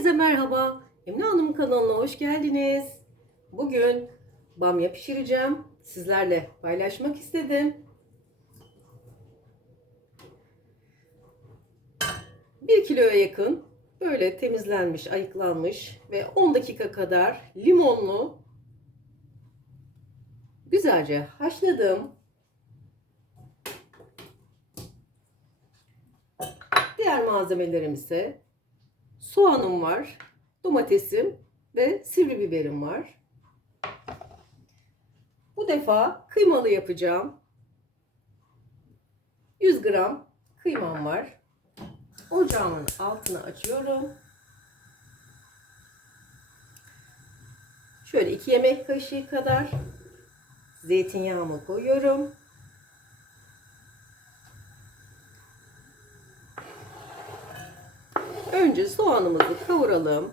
Herkese merhaba. Emine Hanım kanalına hoş geldiniz. Bugün bamya pişireceğim. Sizlerle paylaşmak istedim. 1 kiloya yakın böyle temizlenmiş, ayıklanmış ve 10 dakika kadar limonlu güzelce haşladım. Diğer malzemelerim ise soğanım var, domatesim ve sivri biberim var. Bu defa kıymalı yapacağım. 100 gram kıymam var. Ocağımın altını açıyorum. Şöyle 2 yemek kaşığı kadar zeytinyağımı koyuyorum. Önce soğanımızı kavuralım.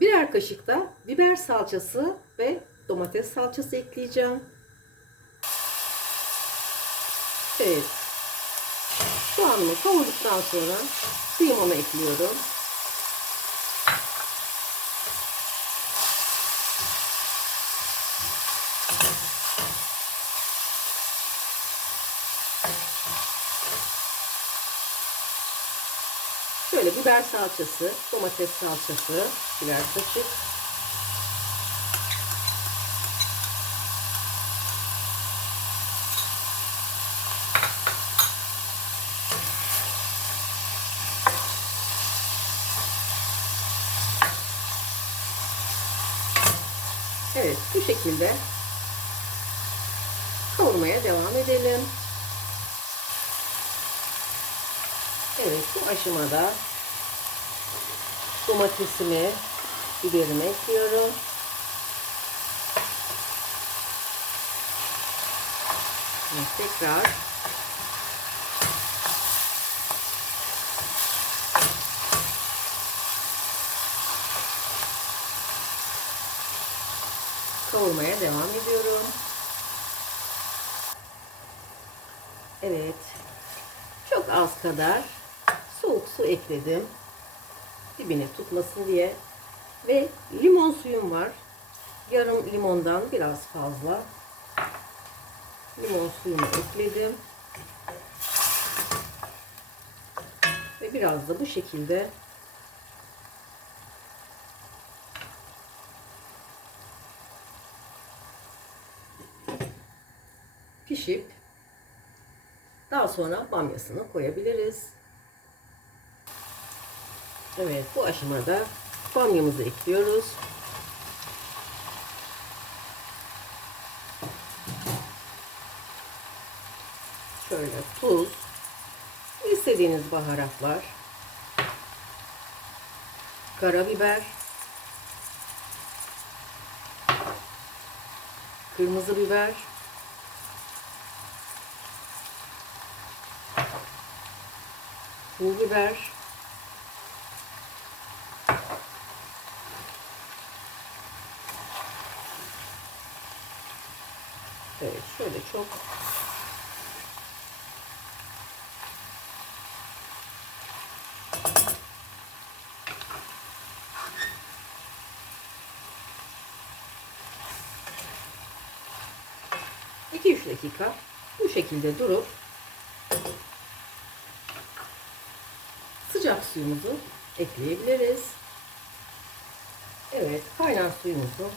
Birer kaşık da biber salçası ve domates salçası ekleyeceğim. Evet. Soğanımı kavurduktan sonra kıymamı ekliyorum. Şöyle biber salçası, domates salçası birer kaşık. Evet bu şekilde kavurmaya devam edelim. Evet bu aşamada domatesimi, biberimi ekliyorum. Evet, tekrar kavurmaya devam ediyorum. Evet. Çok az kadar soğuk su ekledim. Dibine tutmasın diye. Ve limon suyum var. Yarım limondan biraz fazla. Limon suyumu ekledim. Ve biraz da bu şekilde pişip daha sonra bamyasını koyabiliriz. Evet bu aşamada bamyamızı ekliyoruz. Şöyle tuz, istediğiniz baharatlar, karabiber, kırmızı biber, pul biber, Evet şöyle çok iki üç dakika bu şekilde durup sıcak suyumuzu ekleyebiliriz. Evet kaynar suyumuzu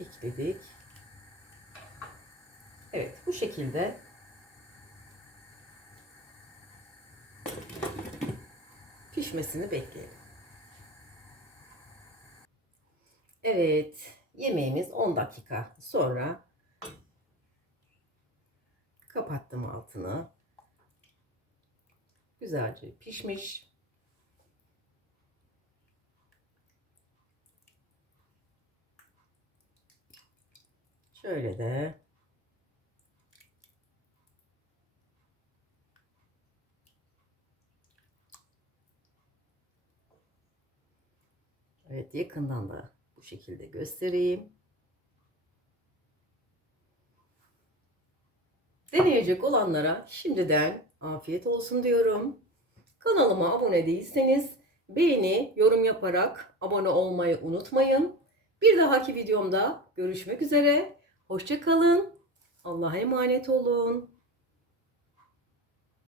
ekledik. Bu şekilde pişmesini bekleyelim. Evet Yemeğimiz 10 dakika sonra kapattım altını. Güzelce pişmiş. Şöyle de Evet yakından da bu şekilde göstereyim. Deneyecek olanlara şimdiden afiyet olsun diyorum. Kanalıma abone değilseniz beğeni, yorum yaparak abone olmayı unutmayın. Bir dahaki videomda görüşmek üzere. Hoşça kalın. Allah'a emanet olun.